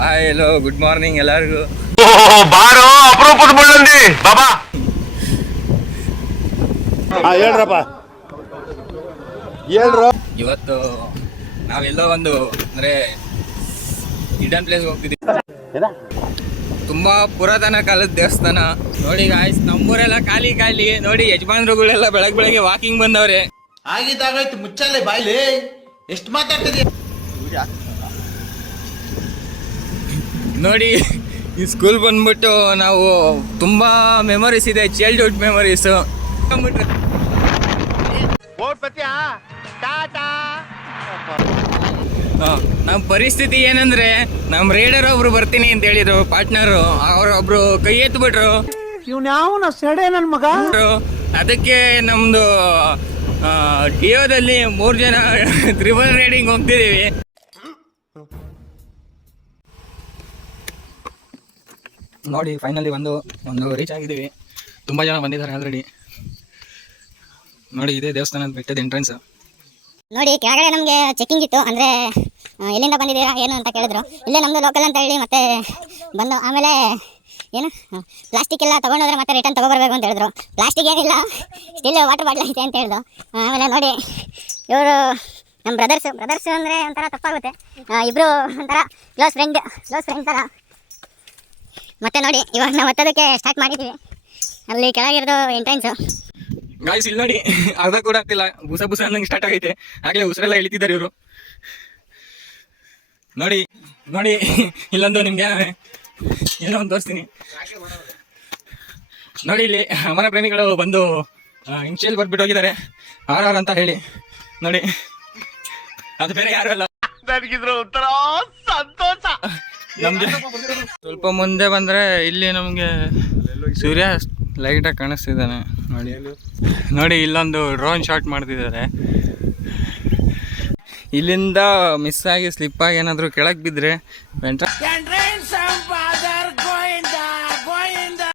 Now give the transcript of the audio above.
Hi hello good morning ಎಲ್ಲರಿಗೂ. ಬಾರೋ ಅಪರೂಪದ ಬಳ್ಳಂದಿ ಬಾಬಾ. ಹೇಳ್ರಪ್ಪ ಹೇಳ್ರು. ಇವತ್ತು ನಾವೆಲ್ಲೋ ಒಂದು ಅಂದ್ರೆ ಹಿಡನ್ ಪ್ಲೇಸ್ ಹೋಗ್ತಿದ್ದೀವಿ. ತುಂಬಾ ಪುರಾತನ ಕಾಲದ ದೇವಸ್ಥಾನ ನೋಡಿ ಗಾಯ್ಸ್. ನಮ್ಮೂರೆಲ್ಲ ಖಾಲಿ ಖಾಲಿ ನೋಡಿ. ಯಜಮಾನ್ರುಗಳೆಲ್ಲ ಬೆಳಗ್ಗೆ ವಾಕಿಂಗ್ ಬಂದವ್ರೆ. ಆಗಿದ್ದಾಗಾಯ್ತು ಮುಚ್ಚಾಲೆ ಬಾಯ್ಲಿ. ಎಷ್ಟು ಮಾತಾಡ್ತಿದ್ಯಾ ನೋಡಿ ಈ ಸ್ಕೂಲ್ ಬಂದ್ಬಿಟ್ಟು ನಾವು ತುಂಬಾ ಮೆಮೊರೀಸ್ ಇದೆ, ಚೈಲ್ಡ್ಹುಡ್ ಮೆಮೊರೀಸ್. ನಮ್ಮ ಪರಿಸ್ಥಿತಿ ಏನಂದ್ರೆ ನಮ್ಮ ರೈಡರ್ ಒಬ್ರು ಬರ್ತೀನಿ ಅಂತ ಹೇಳಿದ್ರು ಪಾರ್ಟ್ನರು. ಅವ್ರೊಬ್ರು ಕೈ ಎತ್ಬಿಟ್ರು. ಇವ್ನ್ಯಾವನ ಸೆಡೆ ನನ್ ಮಗ. ಅದಕ್ಕೆ ನಮ್ದು ಡಿಯೋದಲ್ಲಿ 3 ಜನ ತ್ರಿಬಲ್ ರೈಡಿಂಗ್ ಹೋಗ್ತಿದೀವಿ. ನೋಡಿ ಫೈನಲಿ ಒಂದು ರೀಚ್ ಆಗಿದ್ದೀವಿ. ತುಂಬ ಜನ ಬಂದಿದ್ದಾರೆ ಆಲ್ರೆಡಿ. ನೋಡಿ ಇದೇ ದೇವಸ್ಥಾನದ ಬೆಟ್ಟದ ಎಂಟ್ರೆನ್ಸ್. ನೋಡಿ ಕೆಳಗಡೆ ನಮಗೆ ಚೆಕಿಂಗ್ ಇತ್ತು. ಅಂದರೆ ಎಲ್ಲಿಂದ ಬಂದಿದ್ದೀರಾ ಏನು ಅಂತ ಕೇಳಿದ್ರು. ಇಲ್ಲೇ ನಮ್ಮದು ಲೋಕಲ್ ಅಂತ ಹೇಳಿ ಮತ್ತೆ ಬಂದು ಆಮೇಲೆ ಏನು ಪ್ಲಾಸ್ಟಿಕ್ ಎಲ್ಲ ತೊಗೊಂಡೋದ್ರೆ ಮತ್ತೆ ರಿಟರ್ನ್ ತೊಗೊಬರ್ಬೇಕು ಅಂತ ಹೇಳಿದ್ರು. ಪ್ಲಾಸ್ಟಿಕ್ ಏನಿಲ್ಲ, ಸ್ಟಿಲ್ ವಾಟರ್ ಬಾಟ್ಲ್ ಐತೆ ಅಂತ ಹೇಳಿದ್ರು. ಆಮೇಲೆ ನೋಡಿ ಇವರು ನಮ್ಮ ಬ್ರದರ್ಸ್ ಅಂದರೆ ಒಂಥರ ತಪ್ಪಾಗುತ್ತೆ. ಇಬ್ಬರು ಒಂಥರ ಕ್ಲೋಸ್ ಫ್ರೆಂಡ್ ಥರ. ಮತ್ತೆ ನೋಡಿ ಇವಾಗ ನಾವು ಹತ್ತೋದಕ್ಕೆ ಸ್ಟಾರ್ಟ್ ಮಾಡಿದ್ದೀವಿ. ಅಲ್ಲಿ ಕೆಳಗಿರೋದು ಎಂಟ್ರೆನ್ಸು. ಗಾಯ್ಸ್ ಇಲ್ಲಿ ನೋಡಿ ಅರ್ಧ ಕೂಡ ಆಗ್ತಿಲ್ಲ, ಬುಸ ಅನ್ನಂಗೆ ಸ್ಟಾರ್ಟ್ ಆಗೈತೆ. ಆಗಲೇ ಉಸಿರೆಲ್ಲ ಇಳಿತಿದ್ದಾರೆ ಇವರು. ನೋಡಿ ಇಲ್ಲೊಂದು ನಿಮ್ಗೆ ಏನೋ ಒಂದು ತೋರಿಸ್ತೀನಿ. ನೋಡಿ ಇಲ್ಲಿ ಅಮರ ಪ್ರೇಮಿಗಳು ಬಂದು ಇನ್ಶಿಯಲ್ ಬರ್ಬಿಟ್ಟು ಹೋಗಿದ್ದಾರೆ RR ಅಂತ ಹೇಳಿ. ನೋಡಿ ಅದು ಬೇರೆ ಯಾರು ಅಲ್ಲ, ನಮ್ಗೆ ಸ್ವಲ್ಪ ಮುಂದೆ ಬಂದ್ರೆ ಇಲ್ಲಿ ನಮ್ಗೆ ಸೂರ್ಯ ಲೈಟಾಗಿ ಕಾಣಿಸ್ತಿದ್ದಾನೆ. ನೋಡಿ ಇಲ್ಲೊಂದು ಡ್ರೋನ್ ಶಾಟ್ ಮಾಡ್ತಿದ್ದಾರೆ. ಇಲ್ಲಿಂದ ಮಿಸ್ ಆಗಿ ಸ್ಲಿಪ್ ಆಗಿ ಏನಾದರೂ ಕೆಳಗೆ ಬಿದ್ದರೆ